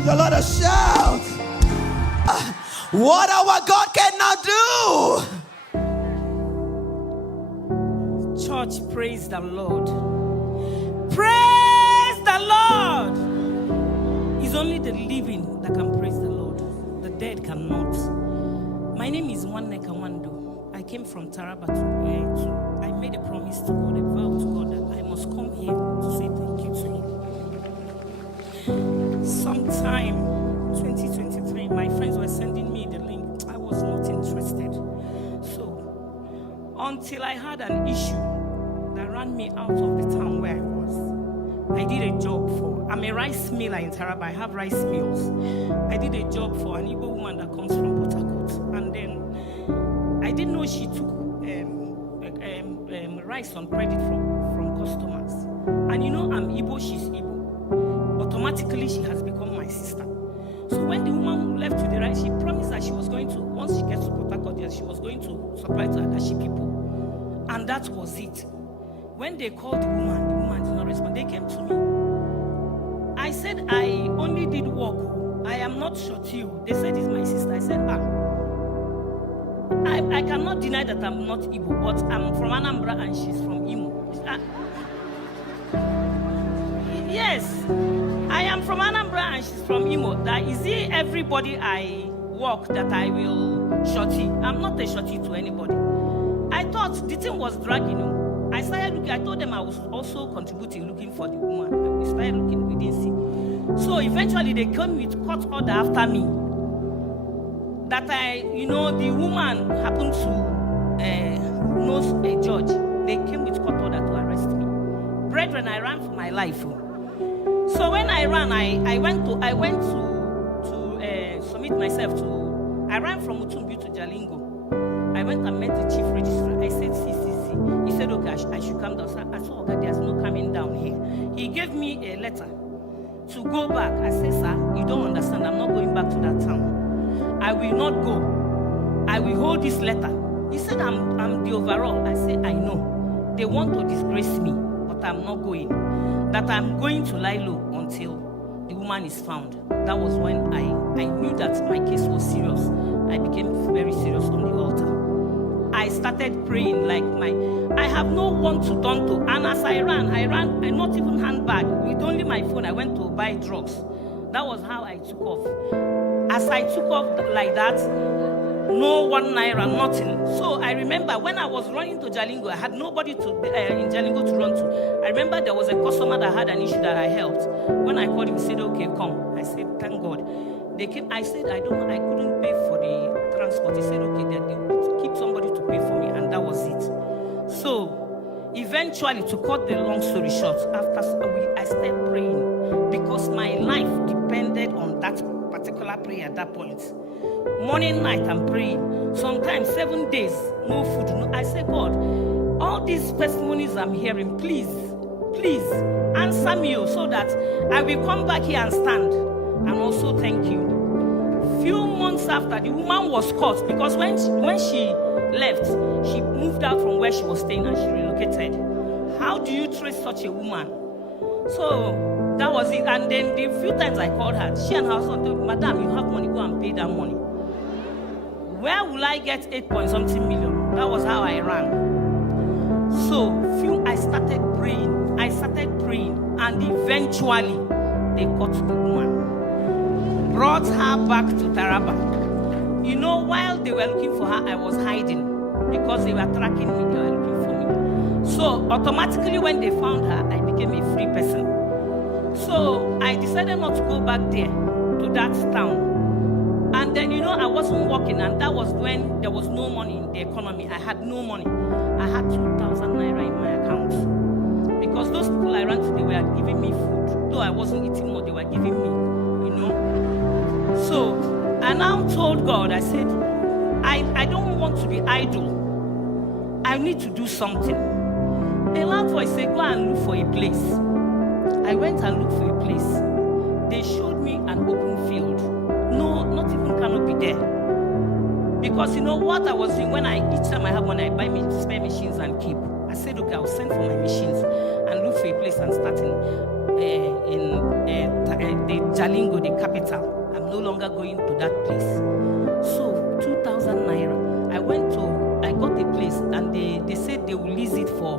give the Lord a shout. What our God cannot do. Church, praise the Lord. Praise the Lord. It's only the living that can praise the Lord. The dead cannot. My name is Nwando. I came from Taraba I made a promise to God, a vow to God that I must come here to say thank you to Him. Sometime 2023, my friends were sending me the link. I was not interested. So, until I had an issue that ran me out of the town where I was, I did a job I'm a rice miller in Taraba. I have rice mills. I did a job for an Igbo woman that comes from Port Harcourt. And then I didn't know she took rice on credit from customers. And you know, I'm Igbo, she's Igbo. Automatically, she has become my sister. So when the woman left with the rice, she promised that she was going to, once she gets to Port Harcourt, she was going to supply to Hardship people. And that was it. When they called the woman did not respond. They came to me. I said, I only did work. I am not short you. They said, it's my sister. I said, I cannot deny that I'm not Igbo, but I'm from Anambra and she's from Imo. Yes, I am from Anambra and she's from Imo. That is it everybody I work that I will shorty. I'm not a shorty to anybody. I thought the thing was dragging. I started looking. I told them I was also contributing, looking for the woman. We started looking, we didn't see. So eventually they came with court order after me. That the woman happened to know a judge. They came with court order to arrest me. Brethren, I ran for my life. So when I ran, I went to submit myself to. I ran from Mutumbu to Jalingo. I went and met the chief registrar. I said, see. He said, okay, I should come down. So I said, okay, there's no coming down here. He gave me a letter to go back. I said, sir, you don't understand. I'm not going back to that town. I will not go. I will hold this letter. He said, I'm the overall. I said, I know. They want to disgrace me, but I'm not going. That I'm going to lie low until the woman is found. That was when I knew that my case was serious. I became very serious on the altar. I started praying I have no one to turn to. And as I ran, not even handbag. With only my phone, I went to buy drugs. That was how I took off. As I took off like that, no 1 naira, nothing. So I remember when I was running to Jalingo, I had nobody in Jalingo to run to. I remember there was a customer that had an issue that I helped. When I called him, he said, okay, come. I said, thank God. They came. I said, I couldn't pay for the transport. He said, okay, then they keep somebody to pay for me, and that was it. So, eventually, to cut the long story short, after I started praying because my life depended on that particular prayer at that point. Morning, night, I'm praying. Sometimes 7 days, no food. I said, God, all these testimonies I'm hearing, please answer me so that I will come back here and stand. And also thank you. Few months after, the woman was caught because when she left, she moved out from where she was staying and she relocated. How do you trace such a woman? So that was it. And then the few times I called her, she and her husband told me, Madam, you have money, go and pay that money. Where will I get 8-point-something million? That was how I ran. So I started praying, and eventually they caught the woman. Brought her back to Taraba. While they were looking for her, I was hiding because they were tracking me, they were looking for me. So automatically when they found her, I became a free person. So I decided not to go back there to that town. And then, I wasn't working, and that was when there was no money in the economy. I had no money. I had 2,000 naira in my account. Because those people I ran to, they were giving me food. Though I wasn't eating more, they were giving me, So I now told God, I said, I don't want to be idle. I need to do something. A loud voice said, go and look for a place. I went and looked for a place. They showed me an open field. No, not even canopy there. Because what I was doing, each time I have money, I buy spare machines and keep. I said, okay, I'll send for my machines. and look for a place and start in the Jalingo, the capital. I'm no longer going to that place. So 2,000 naira. I got a place and they said they will lease it for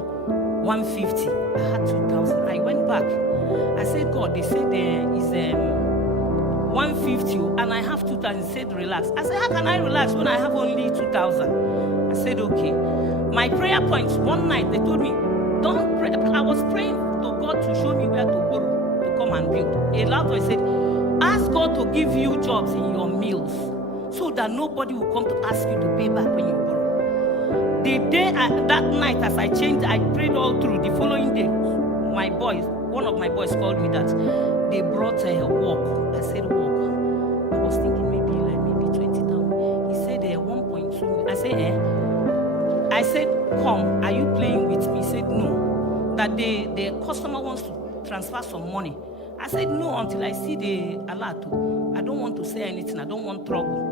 150. I had 2,000. I went back. I said, God, they said there is 150 and I have 2,000. He said, relax. I said, how can I relax when I have only 2,000? I said, okay. My prayer points, one night they told me, don't pray. I was praying to God to show me where to borrow to come and build. A loud voice said, ask God to give you jobs in your mills so that nobody will come to ask you to pay back when you borrow. The day, that night as I changed, I prayed all through. The following day, one of my boys called me that they brought a walk. I said, walk. I was thinking maybe 20,000. He said 1.2 million. I said, I said, come, are you playing with me? He said, no. That the customer wants to transfer some money. I said, no, until I see the alert. I don't want to say anything. I don't want trouble.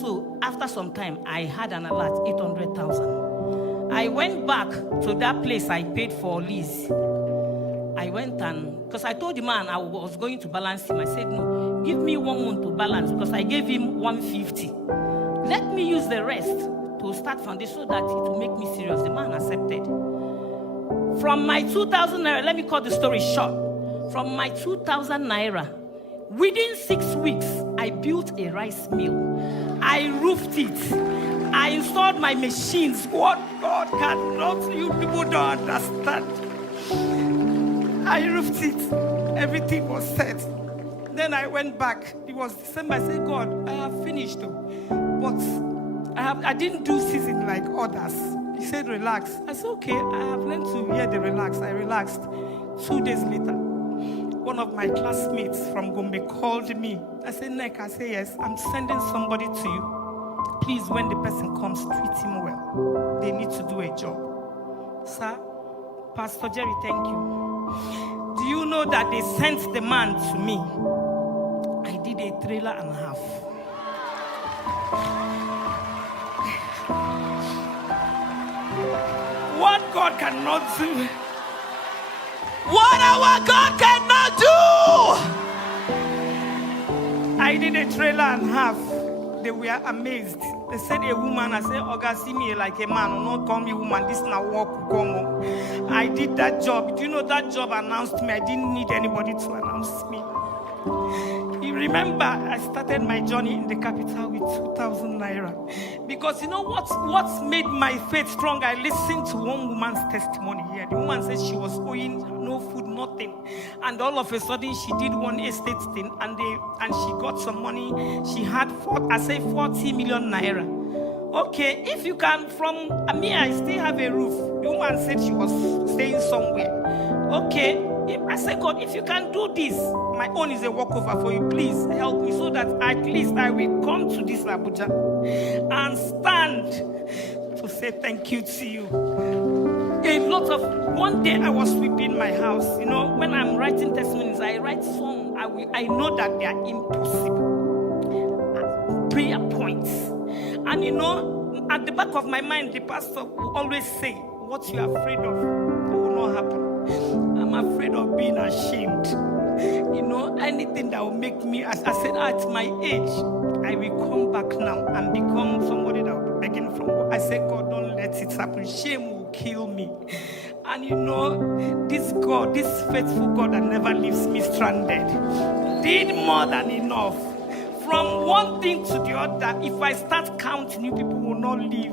So after some time, I had an alert, 800,000. I went back to that place I paid for lease. I went and, because I told the man I was going to balance him. I said, no, give me 1 month to balance because I gave him 150. Let me use the rest to start from this so that it will make me serious. The man accepted. From my 2,000 naira, let me cut the story short. From my 2,000 naira, within 6 weeks, I built a rice mill. I roofed it. I installed my machines. What God cannot, you people don't understand. I roofed it. Everything was set. Then I went back. It was December. I said, God, I have finished. But I didn't do season like others. He said, relax. I said, okay, I have learned to hear the relax. I relaxed. 2 days later, one of my classmates from Gombe called me. I said, Nek, I said, yes, I'm sending somebody to you. Please, when the person comes, treat him well. They need to do a job. Sir, Pastor Jerry, thank you. Do you know that they sent the man to me? I did a trailer and a half. What God cannot do, What our God cannot do. I did a trailer and a half. They were amazed. They said a woman. I said, Oga, see me like a man. Not call me woman. This now walk come. I did that job. Do you know that job announced me? I didn't need anybody to announce me. You remember, I started my journey in the capital with 2,000 naira. Because you know what's made my faith strong? I listened to one woman's testimony here. The woman said she was owing no food, nothing. And all of a sudden, she did one estate thing and she got some money. She had, 40 million naira. Okay, if you can, I still have a roof. The woman said she was staying somewhere. Okay. I said, God, if you can do this, my own is a walkover for you. Please help me so that at least I will come to this Abuja and stand to say thank you to you. One day I was sweeping my house. You know, when I'm writing testimonies, I write some, I know that they are impossible. Prayer points. And you know, at the back of my mind, the pastor will always say, what you are afraid of will not happen. I'm afraid of being ashamed. You know, anything that will make me, as I said, at my age, I will come back now and become somebody that will be begging from God. I said, God, don't let it happen. Shame will kill me. And you know, this God, this faithful God that never leaves me stranded, did more than enough. From one thing to the other, if I start counting, you people will not leave.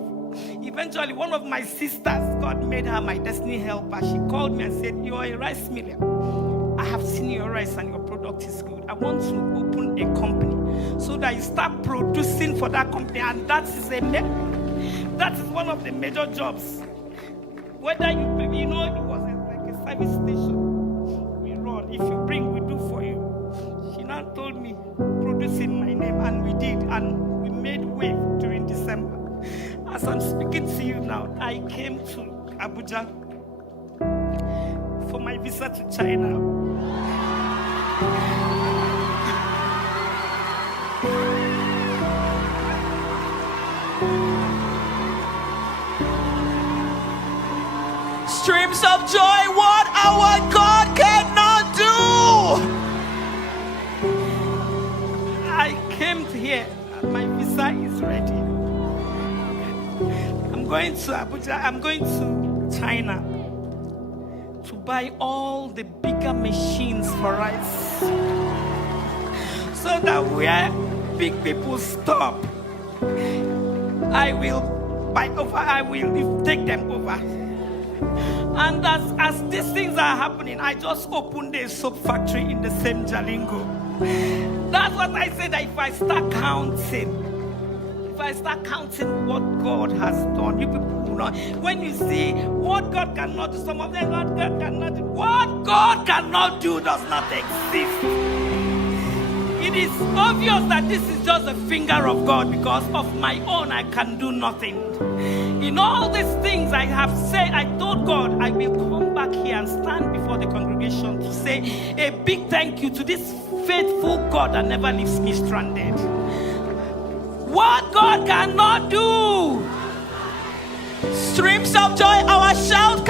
Eventually, one of my sisters, God made her my destiny helper. She called me and said, you are a rice miller. I have seen your rice and your product is good. I want to open a company so that you start producing for that company. And that is one of the major jobs. Whether you know, it was like a service station we run. If you bring, we do for you. She now told me, produce in my name. And we did. And we made wave during December. As I'm speaking to you now, I came to Abuja for my visa to China. Streams of joy, what about what God cannot do. I came here. My visa is ready. I'm going to Abuja. I'm going to China to buy all the bigger machines for us, so that where big people stop, I will buy over. I will take them over. And as these things are happening, I just opened a soap factory in the same Jalingo. That's what I said, that if I start counting what God has done, you people will know. When you see what God cannot do, some of them, what God cannot do. What God cannot do does not exist. It is obvious that this is just a finger of God, because of my own I can do nothing. In all these things I have said, I told God I will come back here and stand before the congregation to say a big thank you to this faithful God that never leaves me stranded. What God cannot do. Streams of joy, our shout